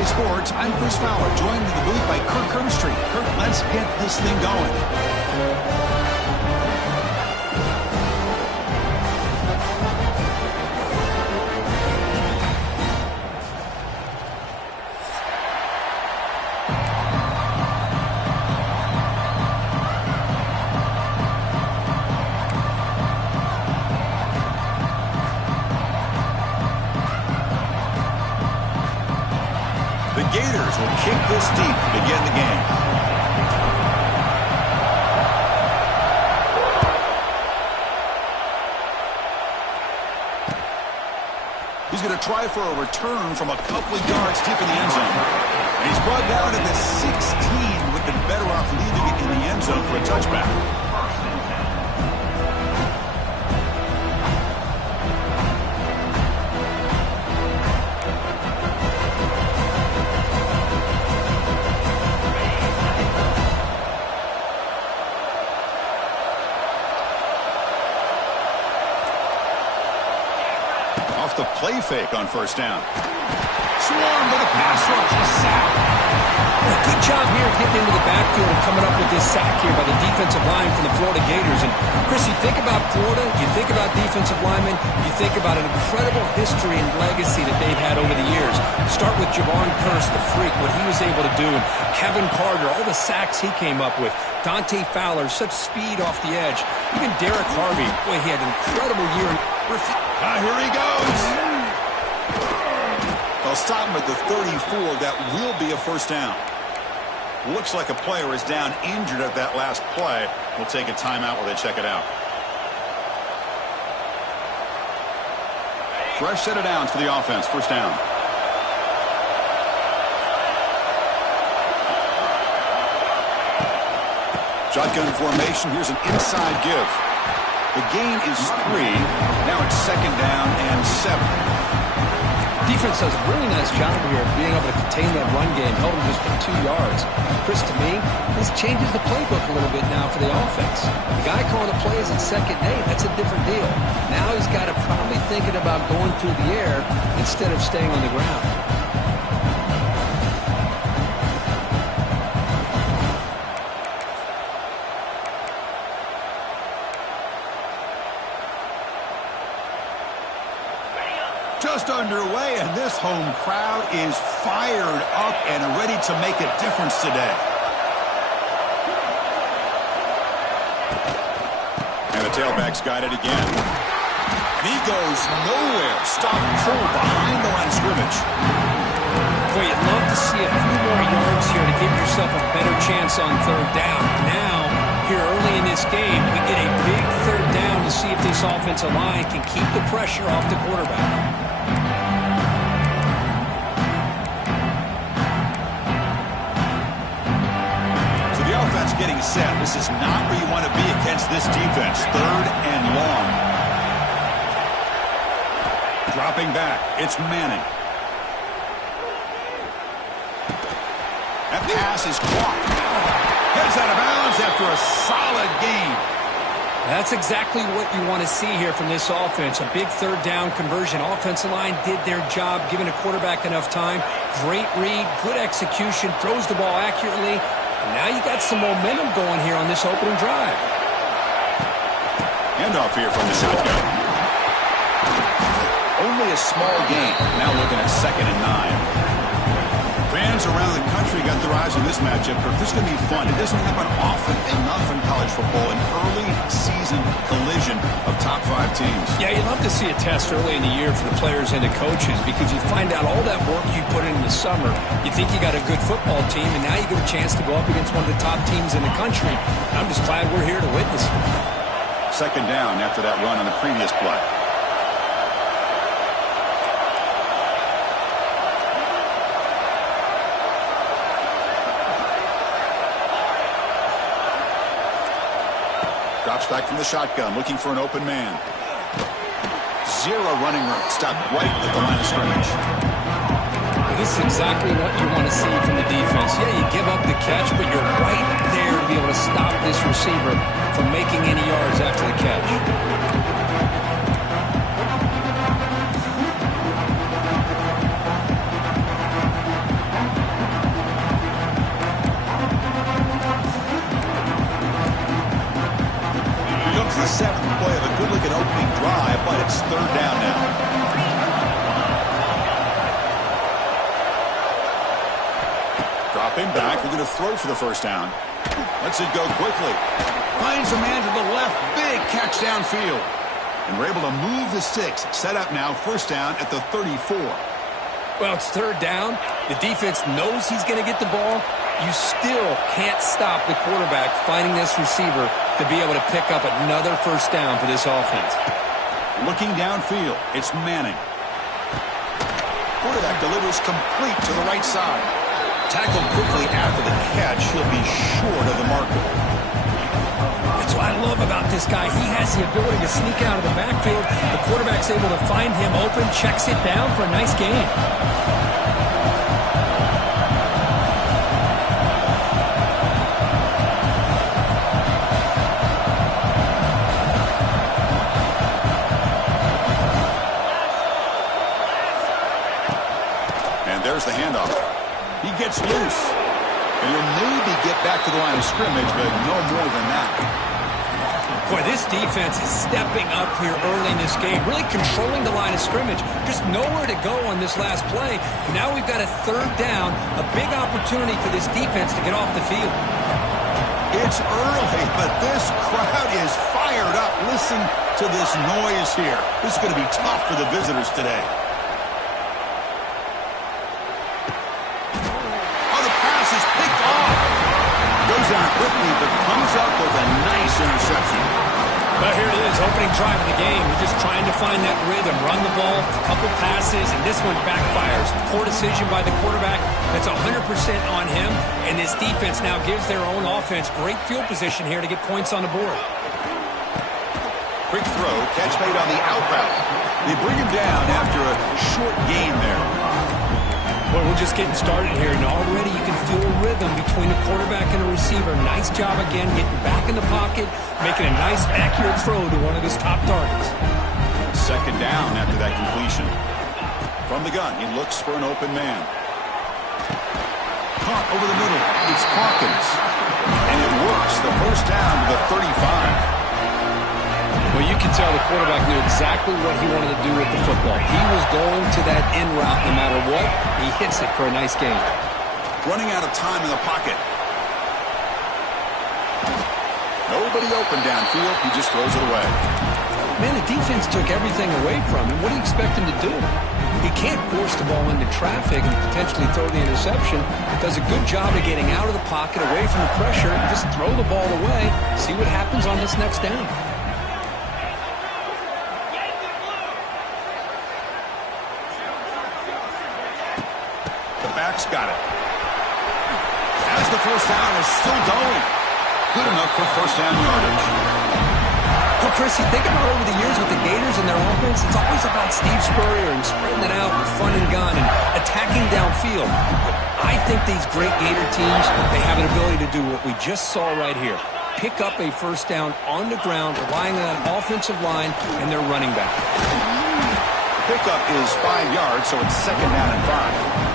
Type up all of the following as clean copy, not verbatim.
CFB Sports, I'm Chris Fowler, joined in the booth by Kirk Herbstreit. Kirk, let's get this thing going. The Gators will kick this deep to begin the game. He's going to try for a return from a couple of yards deep in the end zone. And he's brought down to the 16. Would have been better off leaving it in the end zone for a touchback. Off the play fake on first down. Swarm with a pass rush, a sack. Well, good job here getting into the backfield and coming up with this sack here by the defensive line from the Florida Gators. And, Chris, you think about Florida, you think about defensive linemen, you think about an incredible history and legacy that they've had over the years. Start with Javon Curse, the freak, what he was able to do, and Kevin Carter, all the sacks he came up with. Dante Fowler, such speed off the edge. Even Derek Harvey, boy, he had an incredible year. Here he goes. They'll stop him at the 34. That will be a first down. Looks like a player is down injured at that last play. We'll take a timeout while they check it out. Fresh set of downs for the offense. First down. Shotgun formation. Here's an inside give. The gain is 3. Now it's second down and 7. Defense does a really nice job here of being able to contain that run game. Held him just for 2 yards. Chris, to me, this changes the playbook a little bit now for the offense. The guy calling the plays at second and 8, that's a different deal. Now he's got to probably thinking about going through the air instead of staying on the ground. Just underway, and this home crowd is fired up and ready to make a difference today. And the tailback's got it again. And he goes nowhere. Stop cold behind the line of scrimmage. Boy, you'd love to see a few more yards here to give yourself a better chance on third down. Now, here early in this game, we get a big third down to see if this offensive line can keep the pressure off the quarterback. Getting set. This is not where you want to be against this defense. Third and long. Dropping back. It's Manning. That pass is caught. Heads out of bounds after a solid gain. That's exactly what you want to see here from this offense. A big third down conversion. Offensive line did their job, giving a quarterback enough time. Great read, good execution, throws the ball accurately. And now you got some momentum going here on this opening drive. Handoff here from the shotgun. Only a small gain. Now looking at second and 9. Fans around the country got their eyes on this matchup. This is going to be fun. It doesn't happen often enough in college football. An early season collision of top 5 teams. Yeah, you'd love to see a test early in the year for the players and the coaches because you find out all that work you put in the summer. You think you got a good football team, and now you get a chance to go up against one of the top teams in the country. I'm just glad we're here to witness it. Second down after that run on the previous play. Drops back from the shotgun, looking for an open man. Zero running room. Stopped right at the line of scrimmage. This is exactly what you want to see from the defense. Yeah, you give up the catch, but you're right there to be able to stop this receiver from making any yards after the catch. Him back. We're going to throw for the first down. Lets it go quickly. Finds a man to the left. Big catch downfield. And we're able to move the sticks. Set up now, first down at the 34. Well, it's third down. The defense knows he's going to get the ball. You still can't stop the quarterback finding this receiver to be able to pick up another first down for this offense. Looking downfield, it's Manning. Quarterback delivers complete to the right side. Tackled quickly after the catch. He'll be short of the marker. That's what I love about this guy. He has the ability to sneak out of the backfield. The quarterback's able to find him open, checks it down for a nice gain. There's the handoff. He gets loose. And he'll maybe get back to the line of scrimmage, but no more than that. Boy, this defense is stepping up here early in this game, really controlling the line of scrimmage. Just nowhere to go on this last play. Now we've got a third down, a big opportunity for this defense to get off the field. It's early, but this crowd is fired up. Listen to this noise here. This is going to be tough for the visitors today. Down quickly, but comes up with a nice interception. Well, here it is, opening drive of the game. We're just trying to find that rhythm, run the ball, a couple passes, and this one backfires. Poor decision by the quarterback. That's 100% on him, and this defense now gives their own offense great field position here to get points on the board. Quick throw, catch made on the out route. They bring him down after a short gain there. Well, we're just getting started here, and already you can feel a rhythm between a quarterback and a receiver. Nice job again, getting back in the pocket, making a nice, accurate throw to one of his top targets. Second down after that completion. From the gun, he looks for an open man. Caught over the middle. It's Hawkins. And it works. The first down to the 35. Well, you can tell the quarterback knew exactly what he wanted to do with the football. He was going to that in route no matter what. He hits it for a nice gain. Running out of time in the pocket. Nobody open downfield. He just throws it away. Man, the defense took everything away from him. What do you expect him to do? He can't force the ball into traffic and potentially throw the interception. Does a good job of getting out of the pocket, away from the pressure, and just throw the ball away. See what happens on this next down. Got it. As the first down is still going. Good enough for first down yardage. Well, Chris, you think about over the years with the Gators and their offense, it's always about Steve Spurrier and spreading it out and fun and gun and attacking downfield. I think these great Gator teams, they have an ability to do what we just saw right here. Pick up a first down on the ground, relying on an offensive line and their running back. The pickup is 5 yards, so it's second down and 5.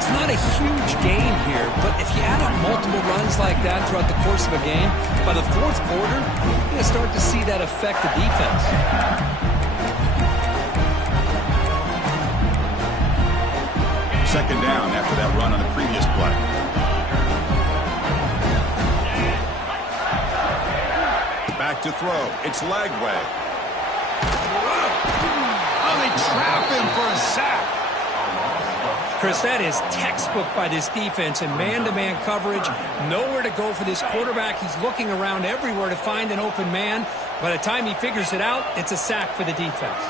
It's not a huge gain here, but if you add up multiple runs like that throughout the course of a game, by the fourth quarter, you're going to start to see that affect the defense. Second down after that run on the previous play. Back to throw. It's Lagway. Oh, they trap him for a sack. Chris, that is textbook by this defense in man-to-man coverage. Nowhere to go for this quarterback. He's looking around everywhere to find an open man. By the time he figures it out, it's a sack for the defense.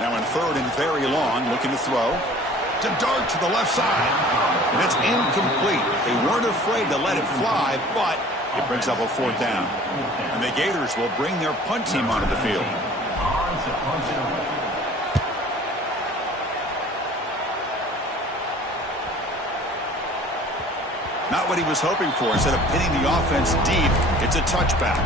Now in third and very long, looking to throw. To dart to the left side. And it's incomplete. They weren't afraid to let it fly, but it brings up a fourth down. And the Gators will bring their punt team onto the field. Not what he was hoping for. Instead of pinning the offense deep, it's a touchback.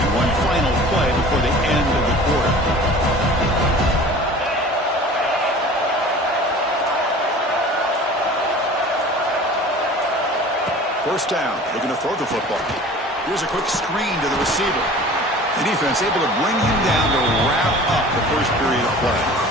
And one final play before the end of the quarter. First down, looking to throw the football. Here's a quick screen to the receiver. The defense able to bring him down to wrap up the first period of play.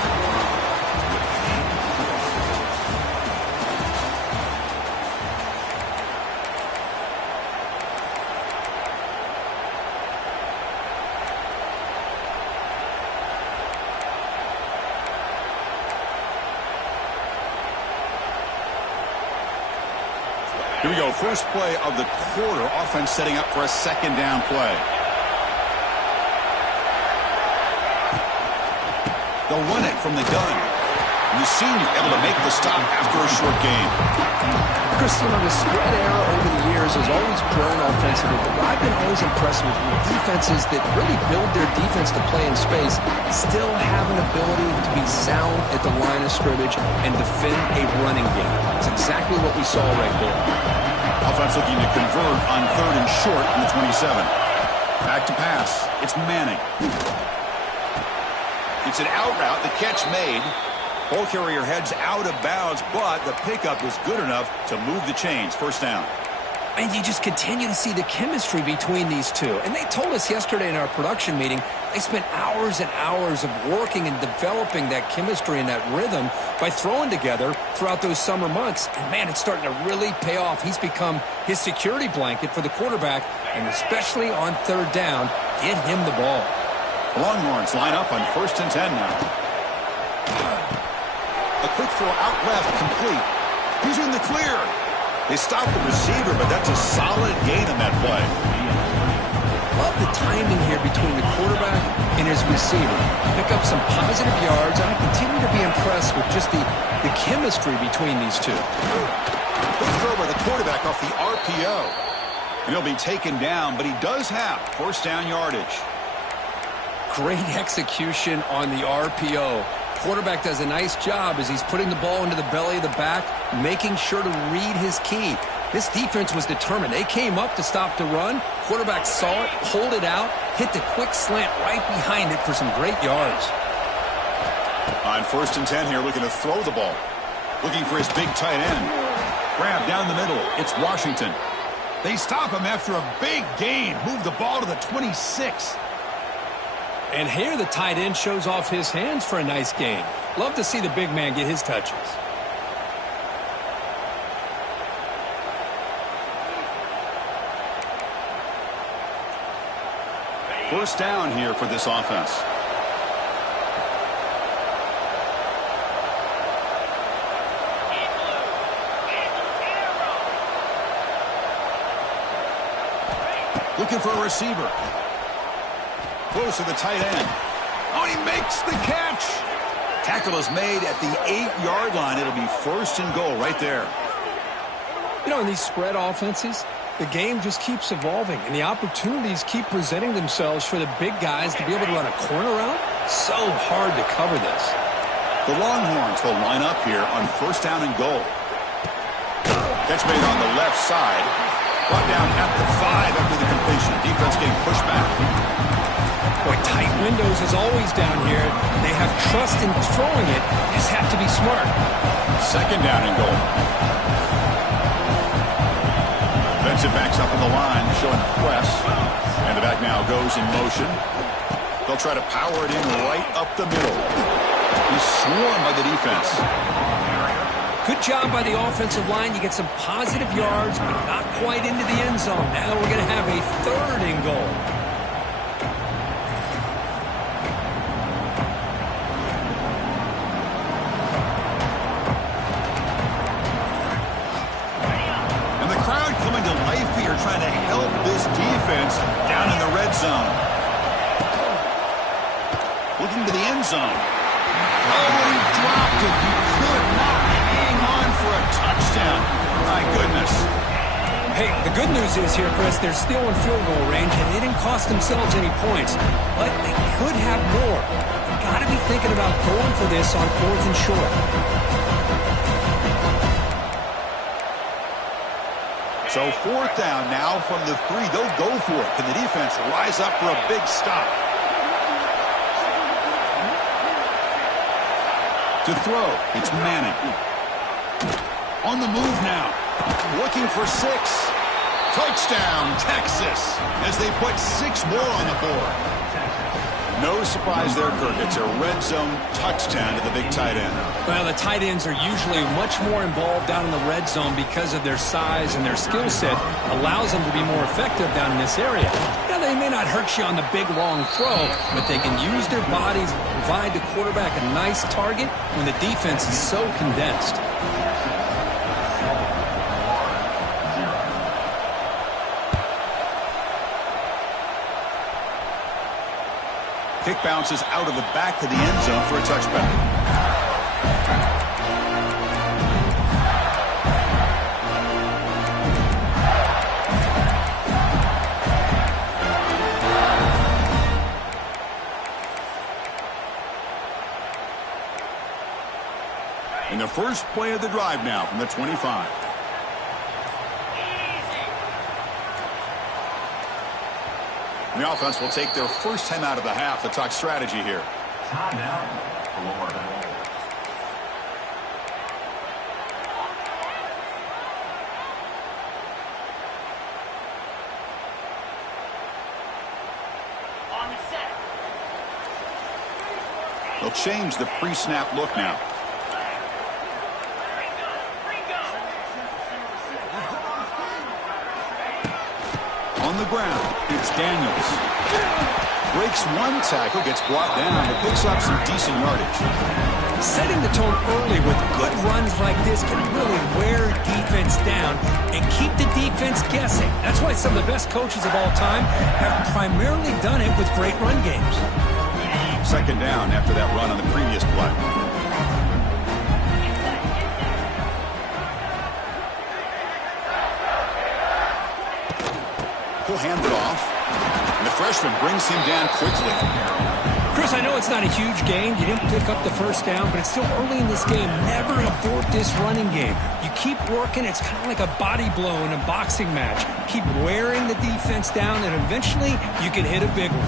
Here we go. First play of the quarter. Offense setting up for a second down play. They'll run it from the gun. And the senior able to make the stop after a short gain. Chris, the spread era over the years has always grown offensively, but what I've been always impressed with defenses that really build their defense to play in space still have an ability to be sound at the line of scrimmage and defend a running game. It's exactly what we saw right there. Offense looking to convert on 3rd and short from the 27. Back to pass. It's Manning. It's an out route. The catch made. Ball carrier heads out of bounds, but the pickup is good enough to move the chains. First down. And you just continue to see the chemistry between these two. And they told us yesterday in our production meeting, they spent hours and hours of working and developing that chemistry and that rhythm by throwing together throughout those summer months. And, man, it's starting to really pay off. He's become his security blanket for the quarterback, and especially on 3rd down, get him the ball. The Longhorns line up on 1st and 10 now. A quick throw out left, complete. He's in the clear. They stop the receiver, but that's a solid gain on that play. Love the timing here between the quarterback and his receiver. Pick up some positive yards, and I continue to be impressed with just the chemistry between these two. Quick throw by the quarterback off the RPO. And he'll be taken down, but he does have first down yardage. Great execution on the RPO. Quarterback does a nice job as he's putting the ball into the belly of the back, making sure to read his key. This defense was determined. They came up to stop the run. Quarterback saw it, pulled it out, hit the quick slant right behind it for some great yards. On 1st and 10 here, looking to throw the ball. Looking for his big tight end. Grab down the middle. It's Washington. They stop him after a big gain. Move the ball to the 26. And here the tight end shows off his hands for a nice gain. Love to see the big man get his touches. First down here for this offense. Looking for a receiver. Close to the tight end. Oh, he makes the catch. Tackle is made at the 8-yard line. It'll be 1st and goal right there. You know, in these spread offenses, the game just keeps evolving, and the opportunities keep presenting themselves for the big guys to be able to run a corner route. So hard to cover this. The Longhorns will line up here on 1st down and goal. Catch made on the left side. Brought down at the 5 after the completion. Defense getting pushed back. Boy, tight windows is always down here. They have trust in throwing it. Just have to be smart. 2nd down and goal. Defensive backs up on the line, showing press. And the back now goes in motion. They'll try to power it in right up the middle. He's swarmed by the defense. Good job by the offensive line. You get some positive yards, but not quite into the end zone. Now we're going to have a 3rd and goal. Trying to help this defense down in the red zone. Looking to the end zone. Oh, he dropped it. He could not hang on for a touchdown. My goodness. Hey, the good news is here, Chris, they're still in field goal range, and they didn't cost themselves any points. But they could have more. You've got to be thinking about going for this on 4th and short. So 4th down now from the 3. They'll go for it. Can the defense rise up for a big stop? To throw, it's Manning. On the move now. Looking for 6. Touchdown, Texas, as they put 6 more on the board. No surprise there, Kirk. It's a red zone touchdown to the big tight end. Well, the tight ends are usually much more involved down in the red zone because of their size, and their skill set allows them to be more effective down in this area. Now, they may not hurt you on the big, long throw, but they can use their bodies to provide the quarterback a nice target when the defense is so condensed. Kick bounces out of the back of the end zone for a touchback. And the first play of the drive now from the 25. The offense will take their first time out of the half to talk strategy here. Timeout, Florida. They'll change the pre-snap look now. On the ground, it's Daniels. Breaks one tackle, gets brought down, but picks up some decent yardage. Setting the tone early with good runs like this can really wear defense down and keep the defense guessing. That's why some of the best coaches of all time have primarily done it with great run games. Second down after that run on the previous play. He'll hand it off. And the freshman brings him down quickly. Chris, I know it's not a huge gain. You didn't pick up the first down, but it's still early in this game. Never abort this running game. You keep working. It's kind of like a body blow in a boxing match. Keep wearing the defense down, and eventually you can hit a big one.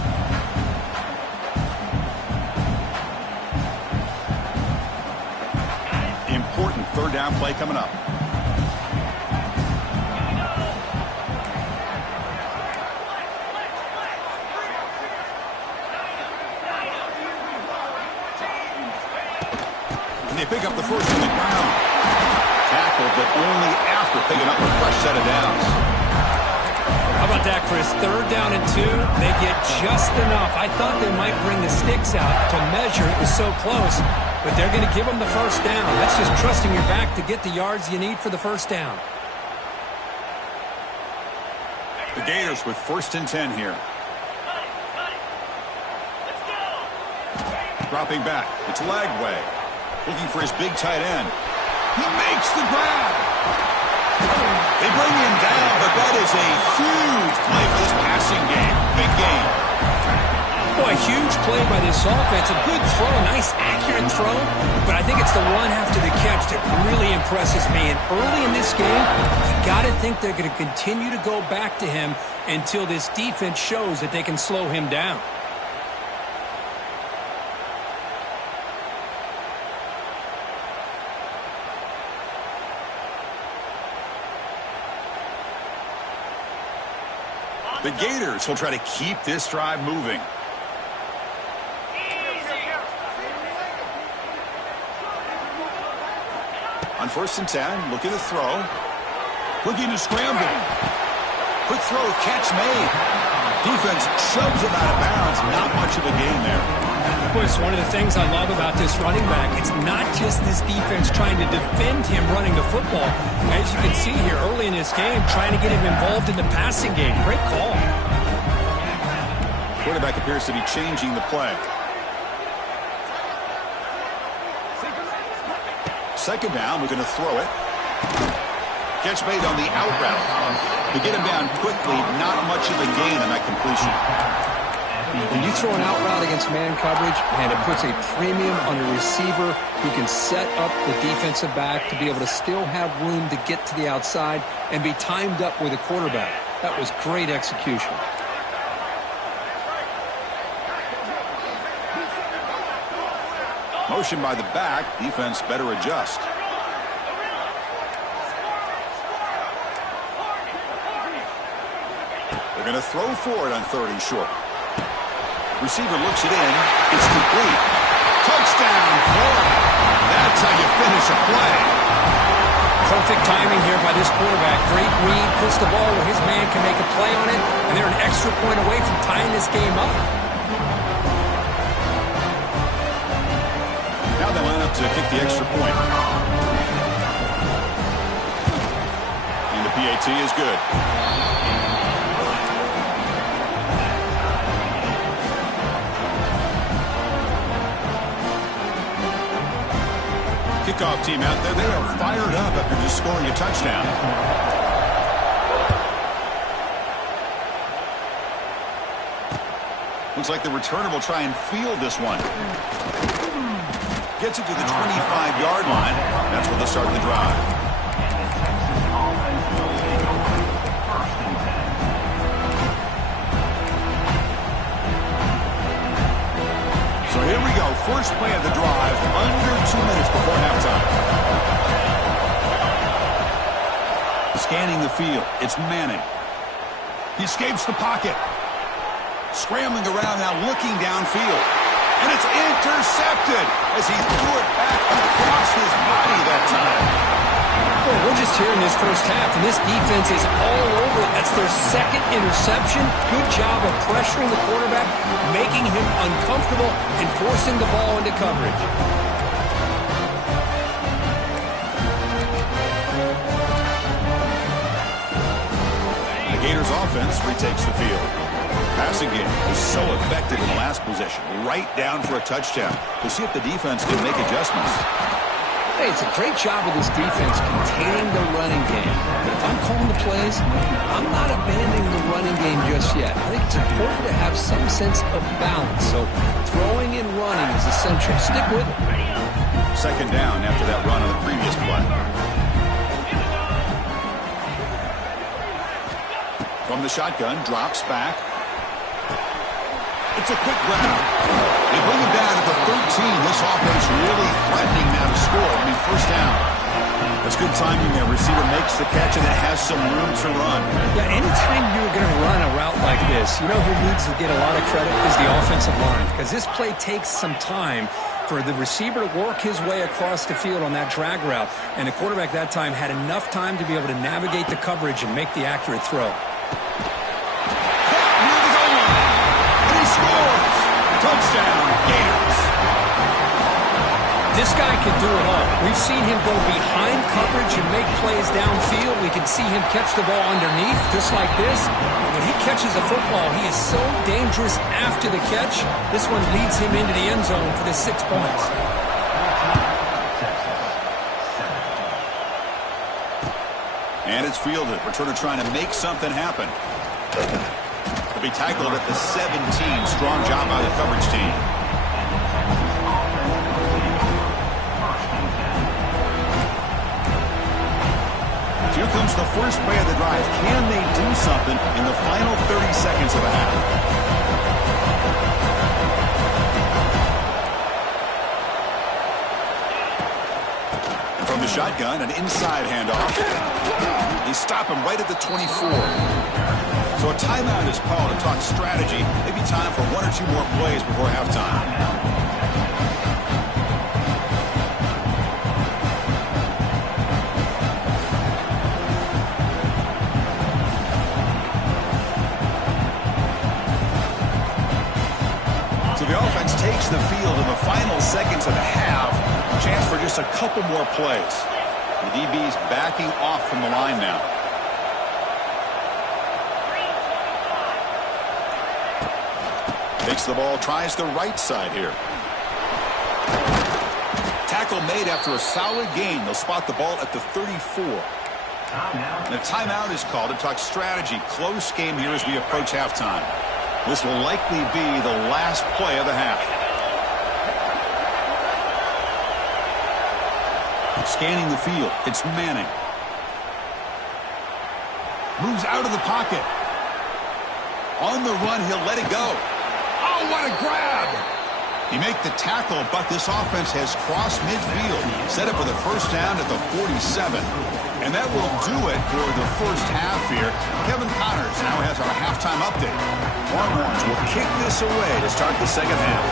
Important third down play coming up. They pick up the first on the ground. Tackled, but only after picking up a fresh set of downs. How about that, Chris? Third down and 2. They get just enough. I thought they might bring the sticks out to measure. It was so close, but they're going to give them the first down. That's just trusting your back to get the yards you need for the first down. The Gators with first and 10 here. Dropping back. It's Lagway. Looking for his big tight end. He makes the grab. They bring him down, but that is a huge play for this passing game. Big game. Boy, huge play by this offense. A good throw, nice accurate throw, but I think it's the run after the catch that really impresses me. And early in this game, you got to think they're going to continue to go back to him until this defense shows that they can slow him down. The Gators will try to keep this drive moving. On first and 10, looking to throw. Looking to scramble. Quick throw, catch made. Defense shoves him out of bounds. Not much of a gain there. Boy, it's one of the things I love about this running back. It's not just this defense trying to defend him running the football. As you can see here early in this game, trying to get him involved in the passing game. Great call. Quarterback appears to be changing the play. Second down, we're going to throw it. Catch made on the out route. To get him down quickly, not much of a gain on that completion. When you throw an out route against man coverage, man, it puts a premium on a receiver who can set up the defensive back to be able to still have room to get to the outside and be timed up with a quarterback. That was great execution. Motion by the back. Defense better adjust. They're going to throw for it on 3rd and short. Receiver looks it in. It's complete. Touchdown, Florida. That's how you finish a play. Perfect timing here by this quarterback. Great read, puts the ball where his man can make a play on it, and they're an extra point away from tying this game up. Now they line up to kick the extra point. And the PAT is good. Kickoff team out there, they are fired up after just scoring a touchdown. Looks like the returner will try and field this one. Gets it to the 25-yard line. That's where they'll start the drive. So here we go. First play of the drive, under 2 minutes before halftime. Scanning the field. It's Manning. He escapes the pocket. Scrambling around now, looking downfield. And it's intercepted as he threw it back across his body that time. Well, we're just here in this first half, and this defense is all over it. That's their 2nd interception. Good job of pressuring the quarterback, making him uncomfortable, and forcing the ball into coverage. The Gators offense retakes the field. Passing game was so effective in the last possession. Right down for a touchdown. We'll see if the defense can make adjustments. Hey, it's a great job of this defense containing the running game. But if I'm calling the plays, I'm not abandoning the running game just yet. I think it's important to have some sense of balance. So throwing and running is essential. Stick with it. 2nd down after that run on the previous play. From the shotgun, drops back. It's a quick grab. They bring him down at the 13. This offense really threatening now to score. I mean, 1st down. That's good timing there. Receiver makes the catch and it has some room to run. Yeah, anytime you're going to run a route like this, you know who needs to get a lot of credit is the offensive line. Because this play takes some time for the receiver to work his way across the field on that drag route. And the quarterback that time had enough time to be able to navigate the coverage and make the accurate throw. Scores! Touchdown, Gators. This guy can do it all. We've seen him go behind coverage and make plays downfield. We can see him catch the ball underneath, just like this. When he catches a football, he is so dangerous after the catch. This one leads him into the end zone for the 6 points. And it's fielded. Returner trying to make something happen. Be tackled at the 17. Strong job by the coverage team. Here comes the first play of the drive. Can they do something in the final 30 seconds of the half? And from the shotgun, an inside handoff. They stop him right at the 24. So a timeout is called to talk strategy. Maybe time for 1 or 2 more plays before halftime. So the offense takes the field in the final seconds of the half. Chance for just a couple more plays. The DB's backing off from the line now. Takes the ball, tries the right side here. Tackle made after a solid gain. They'll spot the ball at the 34. And a timeout is called to talk strategy. Close game here as we approach halftime. This will likely be the last play of the half. Scanning the field. It's Manning. Moves out of the pocket. On the run, he'll let it go. Oh, what a grab! He made the tackle, but this offense has crossed midfield. Set up for the first down at the 47. And that will do it for the first half here. Kevin Connors now has our halftime update. Longhorns will kick this away to start the second half.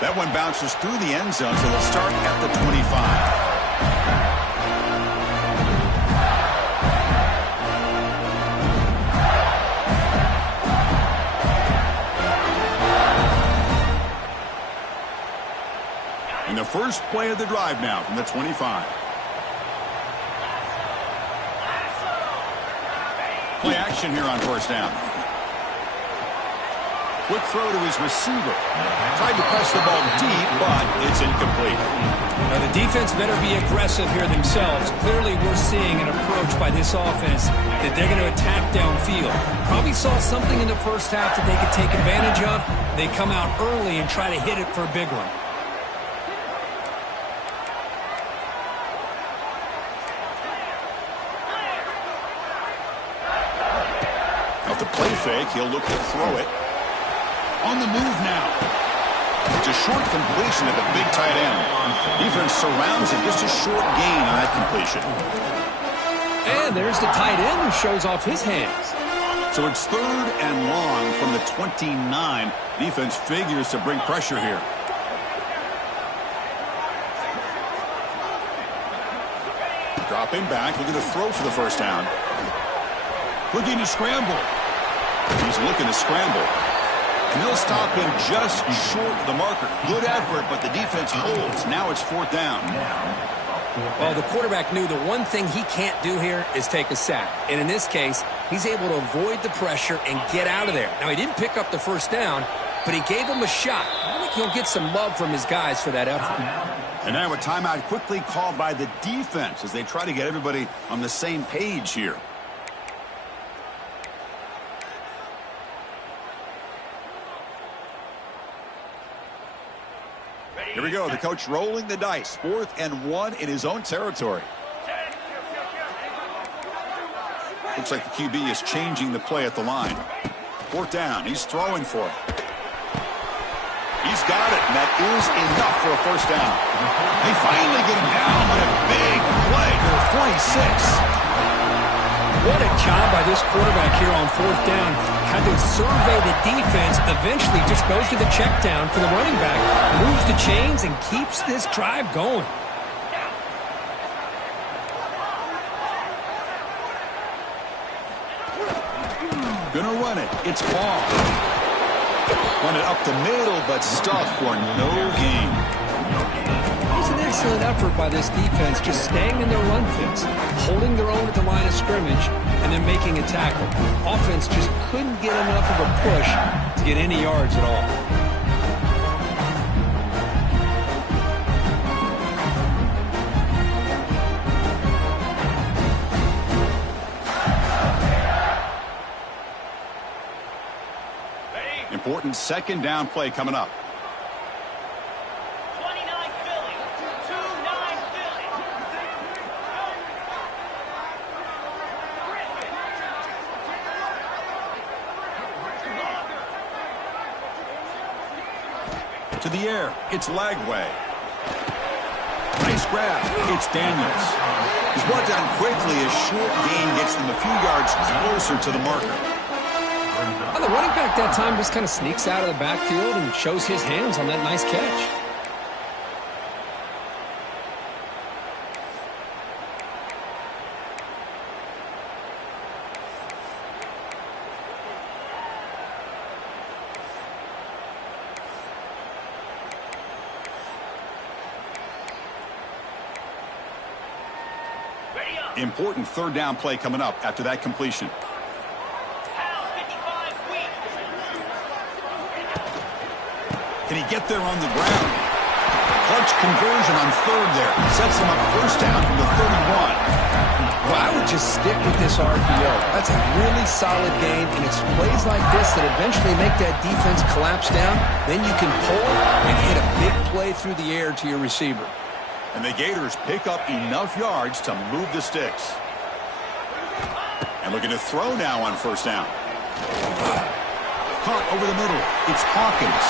That one bounces through the end zone, so they'll start at the 25. In the first play of the drive now from the 25. Play action here on first down. Quick throw to his receiver. Tried to press the ball deep, but it's incomplete. Now the defense better be aggressive here themselves. Clearly we're seeing an approach by this offense that they're going to attack downfield. Probably saw something in the first half that they could take advantage of. They come out early and try to hit it for a big one. Off the play fake, he'll look to throw it. On the move now. It's a short completion at the big tight end. Defense surrounds him. Just a short gain on that completion. And there's the tight end who shows off his hands. So it's 3rd and long from the 29. Defense figures to bring pressure here. Dropping back, looking to throw for the first down. Looking to scramble. He's looking to scramble. And they'll stop him just short of the marker. Good effort, but the defense holds. Now it's 4th down. Well, the quarterback knew the one thing he can't do here is take a sack. And in this case, he's able to avoid the pressure and get out of there. Now, he didn't pick up the first down, but he gave him a shot. I think he'll get some love from his guys for that effort. And now a timeout quickly called by the defense as they try to get everybody on the same page here. Here we go. The coach rolling the dice. 4th and 1 in his own territory. Looks like the QB is changing the play at the line. 4th down. He's throwing for it. He's got it, and that is enough for a first down. They finally get him down on a big play to the 46. What a job by this quarterback here on 4th down. Had to survey the defense, eventually just goes to the check down for the running back, moves the chains, and keeps this drive going. Gonna run it. It's Paul. Run it up the middle, but stuffed for no gain. It's an excellent effort by this defense, just staying in their run fits, holding their own at the line of scrimmage, and then making a tackle. Offense just couldn't get enough of a push to get any yards at all. Important 2nd down play coming up. To the air, it's Lagway. Nice grab. It's Daniels. He's brought down quickly. A short gain gets them a few yards closer to the marker. Well, the running back that time just kind of sneaks out of the backfield and shows his hands on that nice catch. Important 3rd down play coming up after that completion. Can he get there on the ground? Clutch conversion on 3rd there. Sets him up first down from the 31. Well, I would just stick with this RPO. That's a really solid game, and it's plays like this that eventually make that defense collapse down. Then you can pull and hit a big play through the air to your receiver. And the Gators pick up enough yards to move the sticks. And looking to throw now on first down. Caught over the middle. It's Hawkins.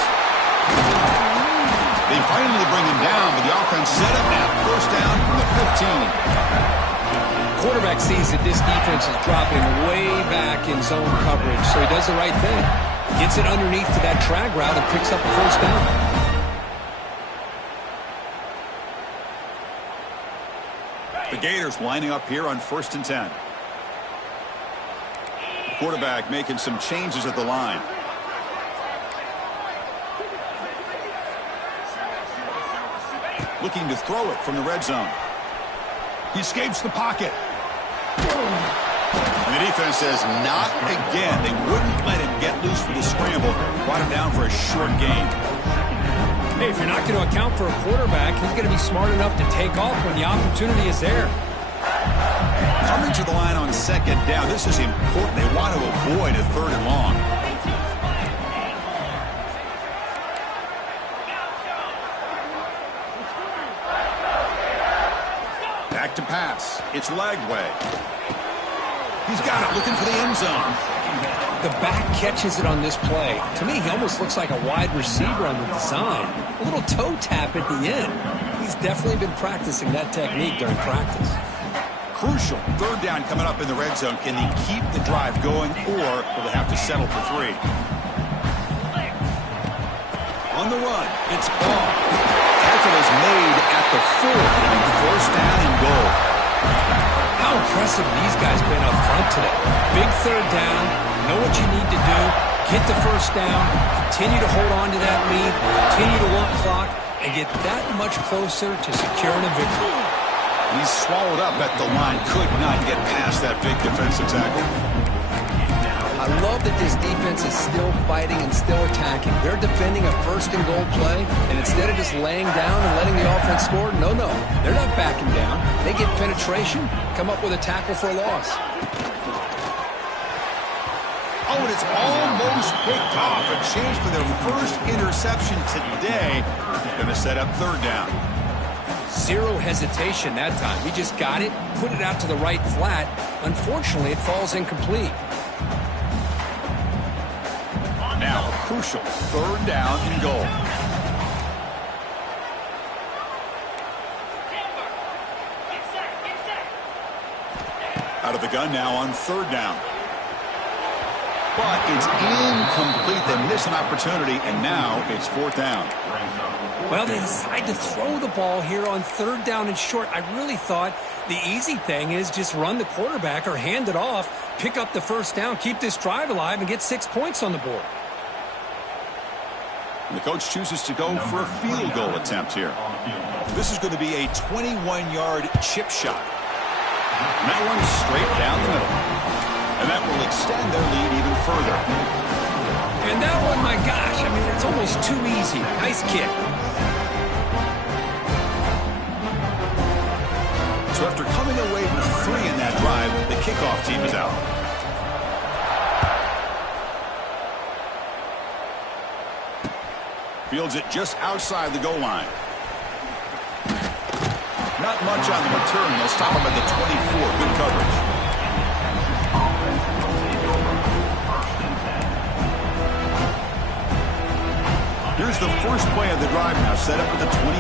They finally bring him down, but the offense set up now. First down from the 15. Quarterback sees that this defense is dropping way back in zone coverage, so he does the right thing. Gets it underneath to that drag route and picks up a first down. The Gators lining up here on 1st and 10. The quarterback making some changes at the line. Looking to throw it from the red zone. He escapes the pocket. And the defense says, not again. They wouldn't let him get loose for the scramble. Brought him down for a short gain. Hey, if you're not going to account for a quarterback, he's going to be smart enough to take off when the opportunity is there. Coming to the line on 2nd down. This is important. They want to avoid a 3rd and long. Back to pass. It's Lagway. He's got it, looking for the end zone. The back catches it on this play. To me, he almost looks like a wide receiver on the design. A little toe tap at the end. He's definitely been practicing that technique during practice. Crucial 3rd down coming up in the red zone. Can they keep the drive going, or will they have to settle for 3? On the run, it's Ball. Tackle is made at the 4, and 1st down and goal. How impressive these guys been up front today. Big 3rd down, know what you need to do, get the 1st down, continue to hold on to that lead, continue to work clock, and get that much closer to securing a victory. He's swallowed up at the line, could not get past that big defensive tackle. I love that this defense is still fighting and still attacking. They're defending a 1st and goal play, and instead of just laying down and letting the offense score, no, they're not backing down. They get penetration, come up with a tackle for a loss. Oh, and it's almost picked off. A chance for their first interception today. Going to set up 3rd down. Zero hesitation that time. He just got it, put it out to the right flat. Unfortunately, it falls incomplete. Now a crucial 3rd down and goal. Out of the gun now on 3rd down. But it's incomplete. They miss an opportunity, and now it's 4th down. Well, they decide to throw the ball here on 3rd down and short. I really thought the easy thing is just run the quarterback or hand it off, pick up the 1st down, keep this drive alive, and get 6 points on the board. And the coach chooses to go for a field goal attempt here. This is going to be a 21-yard chip shot. And that one's straight down the middle. And that will extend their lead even further. And that one, my gosh, I mean, it's almost too easy. Nice kick. So after coming away with 3 in that drive, the kickoff team is out. Fields it just outside the goal line. Not much on the return. They'll stop him at the 24. Good coverage. Here's the first play of the drive now, set up at the 24.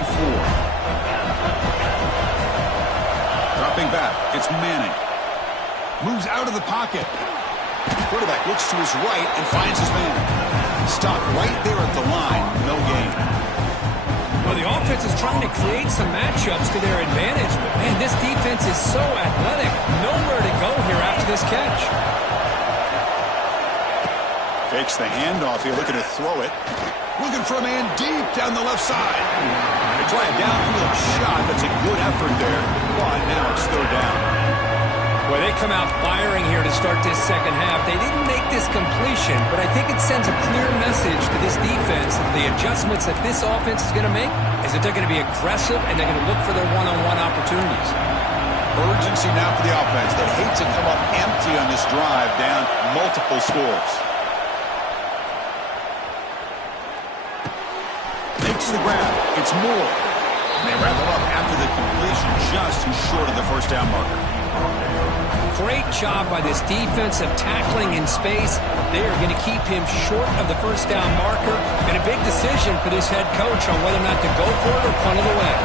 Dropping back, it's Manning. Moves out of the pocket. Quarterback looks to his right and finds his man. Stopped right there at the line. No gain. Well, the offense is trying to create some matchups to their advantage, but man, this defense is so athletic. Nowhere to go here after this catch. Fakes the handoff here, looking to throw it. Looking for a man deep down the left side. They try a downfield shot. That's a good effort there. But now it's 3rd down. Well, they come out firing here to start this second half. They didn't make this completion, but I think it sends a clear message to this defense that the adjustments that this offense is going to make is that they're going to be aggressive and they're going to look for their one-on-one opportunities. Urgency now for the offense. They hate to come up empty on this drive, down multiple scores. Makes the grab. It's Moore. And they wrap him up after the completion, just short of the 1st down marker. Great job by this defensive tackling in space. They are going to keep him short of the first down marker. And a big decision for this head coach on whether or not to go for it or punt it away.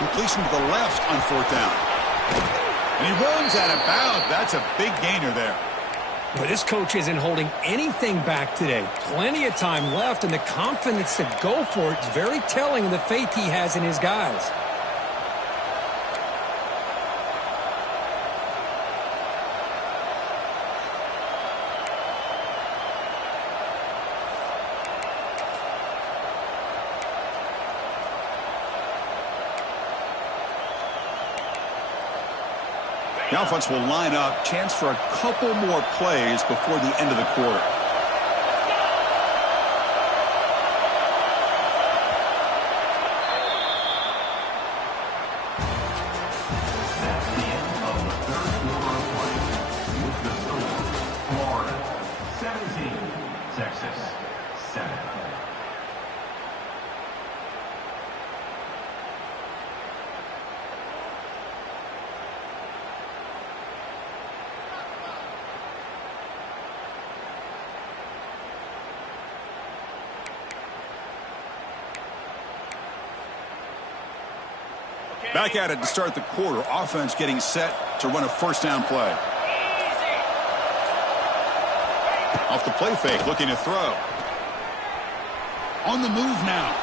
Completion to the left on 4th down. And he runs out of bounds. That's a big gainer there. Well, this coach isn't holding anything back today. Plenty of time left, and the confidence to go for it is very telling of the faith he has in his guys. The offense will line up. Chance for a couple more plays before the end of the quarter. That's the end of the third quarter of play. With the score, Florida 17, Texas 7. Back at it to start the quarter. Offense getting set to run a first down play. Off the play fake, looking to throw. On the move now.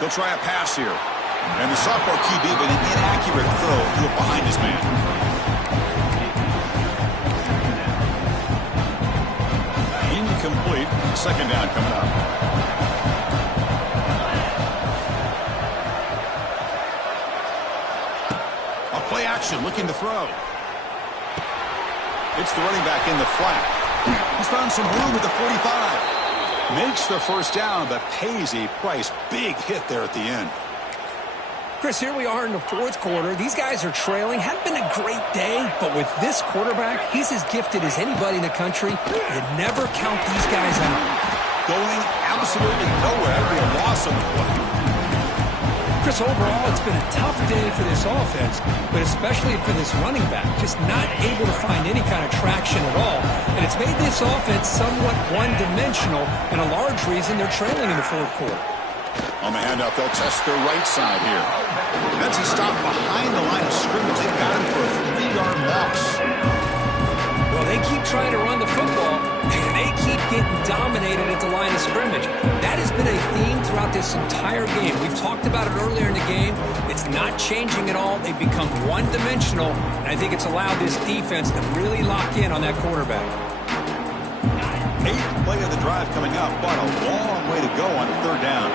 He'll try a pass here. And the sophomore QB with an inaccurate throw threw it behind his man. Incomplete. Second down coming up. Play action, looking to throw. It's the running back in the flat. He's found some room at the 45. Makes the first down, but pays a price. Big hit there at the end. Chris, here we are in the 4th quarter. These guys are trailing. Hadn't been a great day, but with this quarterback, he's as gifted as anybody in the country. You never count these guys out. Going absolutely nowhere. That'd be a loss on the play. Chris, overall, it's been a tough day for this offense, but especially for this running back. Just not able to find any kind of traction at all. And it's made this offense somewhat one-dimensional, and a large reason they're trailing in the 4th quarter. On the handoff, they'll test their right side here. That's a stop behind the line of scrimmage. They've got him for a 3-yard loss. Well, they keep trying to run the football, and they keep getting dominated at the line of scrimmage. That has been a theme throughout this entire game. We've talked about it earlier in the game. It's not changing at all. They've become one-dimensional, and I think it's allowed this defense to really lock in on that quarterback. 8th play of the drive coming up, but a long way to go on 3rd down.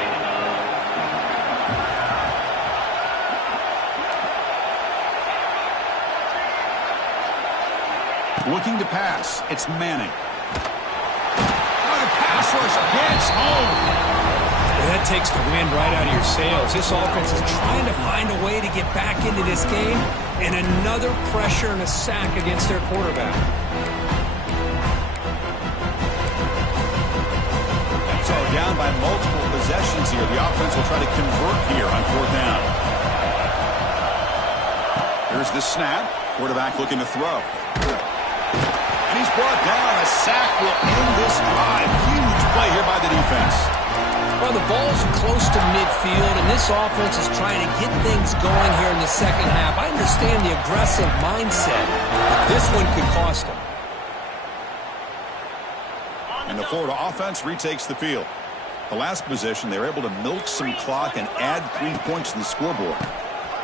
Looking to pass. It's Manning. Oh, the pass rush gets home. Well, that takes the wind right out of your sails. This offense is trying to find a way to get back into this game, and another pressure and a sack against their quarterback. So down by multiple possessions here. The offense will try to convert here on 4th down. Here's the snap. Quarterback looking to throw. And he's brought down. A sack will end this drive. Huge play here by the defense. Well, the ball's close to midfield, and this offense is trying to get things going here in the second half. I understand the aggressive mindset, but this one could cost them. And the Florida offense retakes the field. The last possession, they were able to milk some clock and add 3 points to the scoreboard.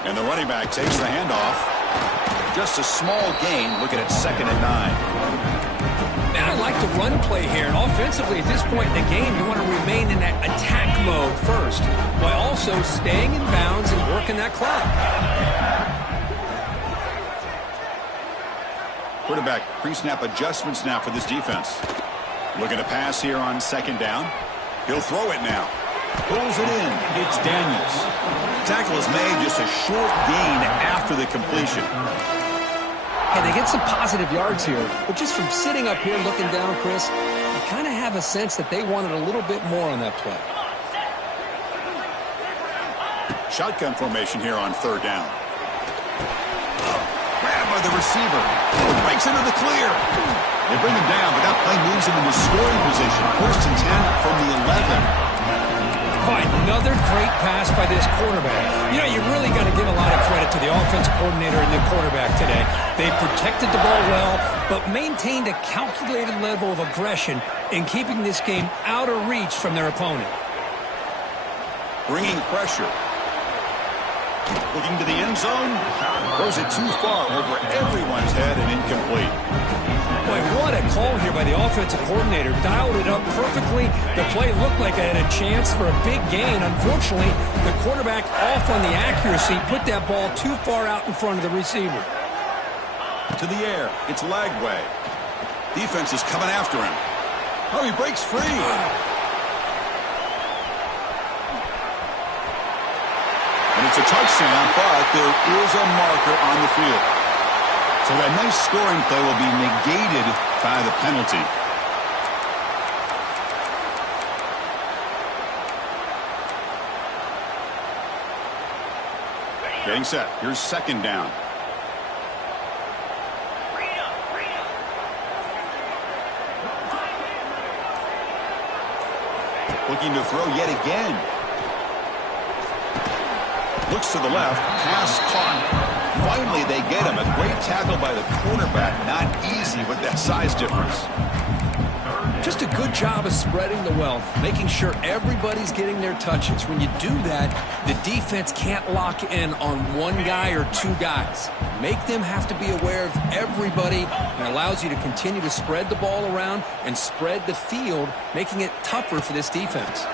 And the running back takes the handoff. Just a small gain, looking at 2nd and 9. And I like the run play here. And offensively, at this point in the game, you want to remain in that attack mode first, while also staying in bounds and working that clock. Quarterback pre-snap adjustments now for this defense. Looking to pass here on 2nd down. He'll throw it now. Pulls it in. It's Daniels. Tackle is made, just a short gain after the completion. And they get some positive yards here, but just from sitting up here looking down, Chris, you kind of have a sense that they wanted a little bit more on that play. Shotgun formation here on third down. Grabbed by the receiver. Breaks into the clear. They bring him down, but that play moves him into scoring position. 1st and 10 from the 11. Another great pass by this quarterback. You know, you really got to give a lot of credit to the offensive coordinator and the quarterback today. They protected the ball well, but maintained a calculated level of aggression in keeping this game out of reach from their opponent. Bringing pressure. Looking to the end zone. Throws it too far over everyone's head and incomplete. Boy, what a call here by the offensive coordinator. Dialed it up perfectly. The play looked like it had a chance for a big gain. Unfortunately, the quarterback off on the accuracy, put that ball too far out in front of the receiver. To the air. It's Lagway. Defense is coming after him. Oh, he breaks free. And it's a touchdown, but there is a marker on the field. So that nice scoring play will be negated by the penalty. Getting set. Here's 2nd down. Looking to throw yet again. Looks to the left. Pass caught. Finally, they get him. A great tackle by the quarterback. Not easy with that size difference. Just a good job of spreading the wealth, making sure everybody's getting their touches. When you do that, the defense can't lock in on one guy or two guys. Make them have to be aware of everybody, and allows you to continue to spread the ball around and spread the field, making it tougher for this defense.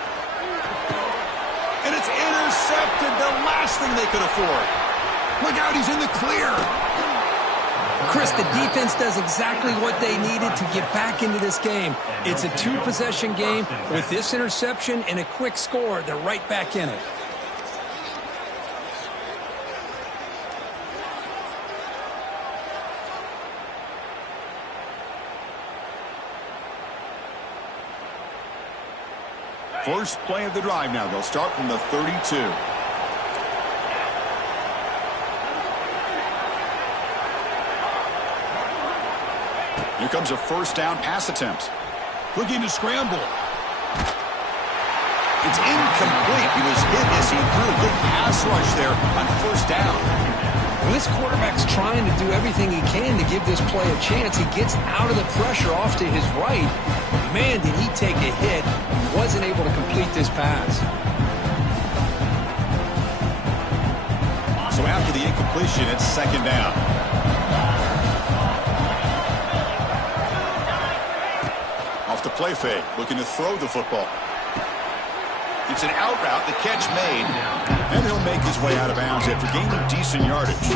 And it's intercepted, the last thing they could afford. Look out, he's in the clear. Chris, the defense does exactly what they needed to get back into this game. It's a 2-possession game. With this interception and a quick score, they're right back in it. First play of the drive now. They'll start from the 32. Here comes a 1st down pass attempt. Looking to scramble. It's incomplete. He was hit as he threw a good pass rush there on 1st down. Well, this quarterback's trying to do everything he can to give this play a chance. He gets out of the pressure off to his right. Man, did he take a hit. He wasn't able to complete this pass. So after the incompletion, it's 2nd down. Off the play fake, looking to throw the football. It's an out route, the catch made, and he'll make his way out of bounds after gaining decent yardage.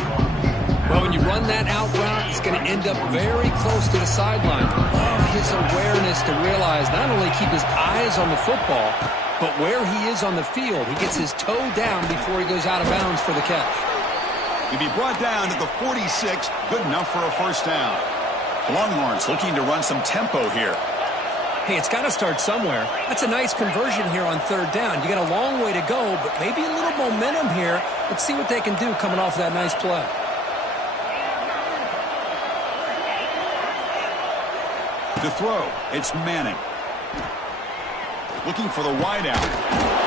Well, when you run that out route, it's going to end up very close to the sideline. Love his awareness to realize not only keep his eyes on the football, but where he is on the field. He gets his toe down before he goes out of bounds for the catch. He'll be brought down to the 46, good enough for a 1st down. The Longhorns looking to run some tempo here. Hey, it's got to start somewhere. That's a nice conversion here on 3rd down. You got a long way to go, but maybe a little momentum here. Let's see what they can do coming off that nice play. To throw, it's Manning. Looking for the wideout.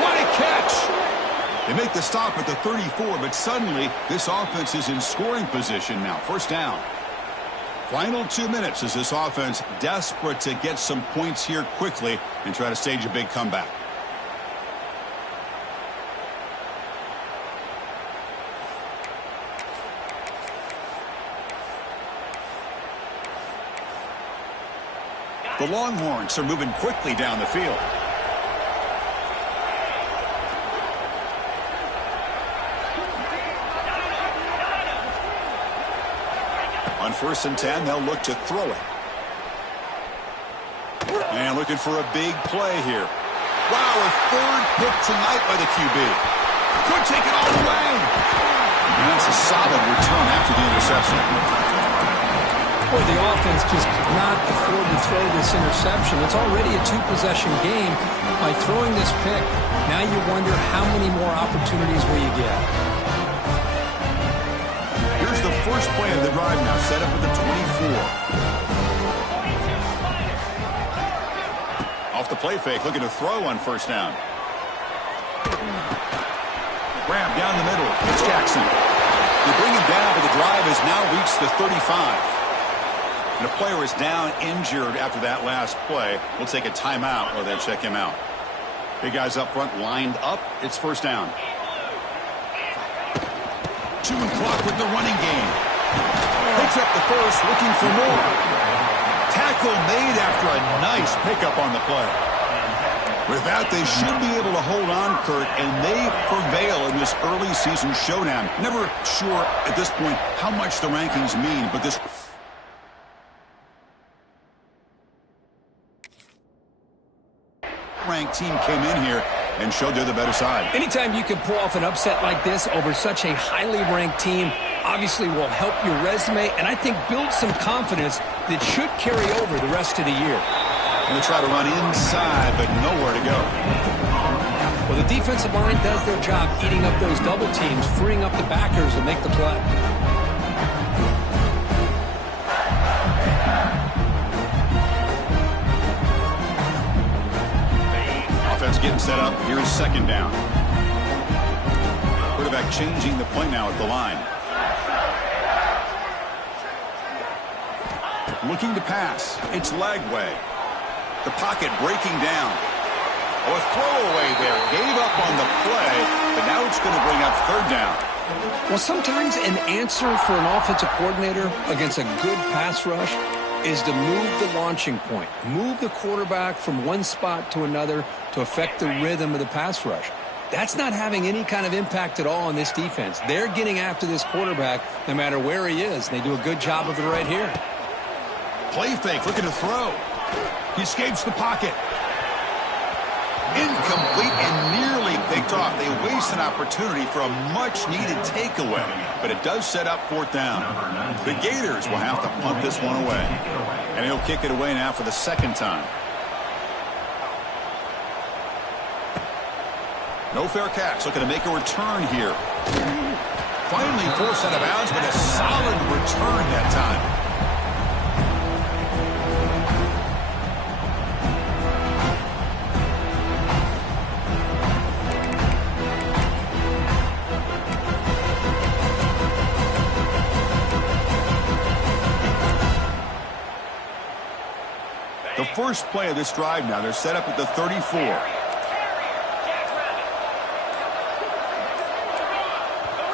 What a catch! They make the stop at the 34, but suddenly this offense is in scoring position now. 1st down. Final 2 minutes as this offense desperate to get some points here quickly and try to stage a big comeback. The Longhorns are moving quickly down the field. On 1st and 10, they'll look to throw it. And looking for a big play here. Wow, a 3rd pick tonight by the QB. Could take it all the way. And that's a solid return after the interception. Boy, the offense just could not afford to throw this interception. It's already a two-possession game. By throwing this pick, now you wonder how many more opportunities will you get. Here's the first play of the drive now, set up at the 24. Off the play fake, looking to throw on first down. Grab down the middle. It's Jackson. They bring him down, but the drive has now reached the 35. And a player is down injured after that last play. We'll take a timeout while they check him out. Big guys up front lined up. It's first down. Chewing clock with the running game. Picks up the first, looking for more. Tackle made after a nice pickup on the play. With that, they should be able to hold on, Kurt, and they prevail in this early season showdown. Never sure at this point how much the rankings mean, but this ranked team came in here and showed they're the better side. Anytime you can pull off an upset like this over such a highly ranked team, obviously will help your resume and I think build some confidence that should carry over the rest of the year. Going to try to run inside, but nowhere to go. Well, the defensive line does their job eating up those double teams, freeing up the backers to make the play. Offense getting set up. Here's second down. Quarterback changing the play now at the line. Looking to pass. It's Lagway. The pocket breaking down. Oh, a throwaway there. Gave up on the play, but now it's going to bring up third down. Well, sometimes an answer for an offensive coordinator against a good pass rush is to move the launching point, move the quarterback from one spot to another to affect the rhythm of the pass rush. That's not having any kind of impact at all on this defense. They're getting after this quarterback no matter where he is, and they do a good job of it right here. Play fake, looking to throw. He escapes the pocket. Incomplete and nearly picked off. They waste an opportunity for a much-needed takeaway, but it does set up fourth down. The Gators will have to punt this one away, and he'll kick it away now for the second time. No fair catch. Looking to make a return here. Finally forced out of bounds, but a solid return that time. The first play of this drive now, they're set up at the 34.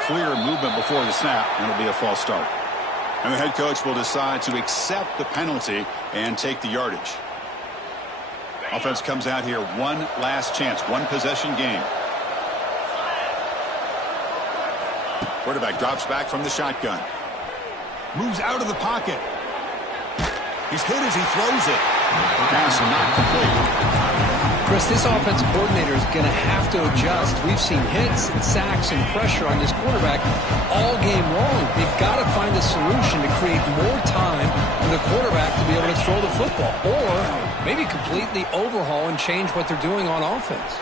Clear movement before the snap, and it'll be a false start. And the head coach will decide to accept the penalty and take the yardage. Offense comes out here, one last chance, one possession game. Quarterback drops back from the shotgun. Moves out of the pocket. He's hit as he throws it. Pass not complete. Chris, this offensive coordinator is going to have to adjust. We've seen hits and sacks and pressure on this quarterback all game long. They've got to find a solution to create more time for the quarterback to be able to throw the football, or maybe completely overhaul and change what they're doing on offense.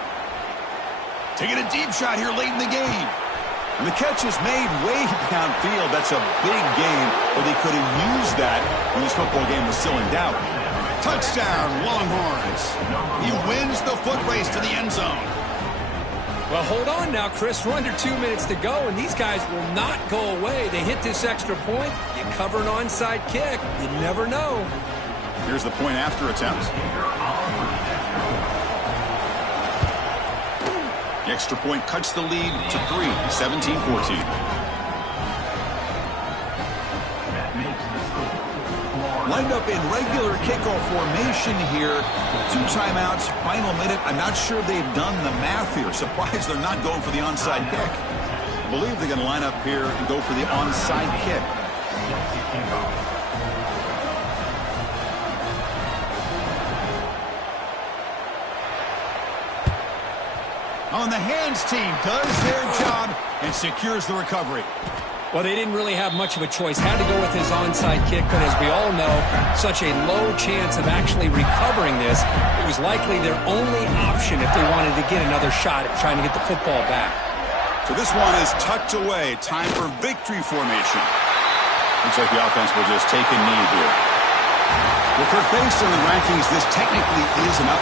Taking a deep shot here late in the game. And the catch is made way downfield. That's a big game, but they could have used that when this football game was still in doubt. Touchdown, Longhorns. He wins the foot race to the end zone. Well, hold on now, Chris. We're under 2 minutes to go, and these guys will not go away. They hit this extra point. You cover an onside kick. You never know. Here's the point after attempt. The extra point cuts the lead to 3, 17-14. Lined up in regular kickoff formation here. 2 timeouts, final minute. I'm not sure they've done the math here. Surprised they're not going for the onside kick. I believe they're going to line up here and go for the onside kick. On the hands team does their job and secures the recovery. Well, they didn't really have much of a choice. Had to go with his onside kick, but as we all know, such a low chance of actually recovering this. It was likely their only option if they wanted to get another shot at trying to get the football back. So this one is tucked away. Time for victory formation. Looks like the offense will just take a knee here. Well, Kirk, based on the rankings, this technically is an upset.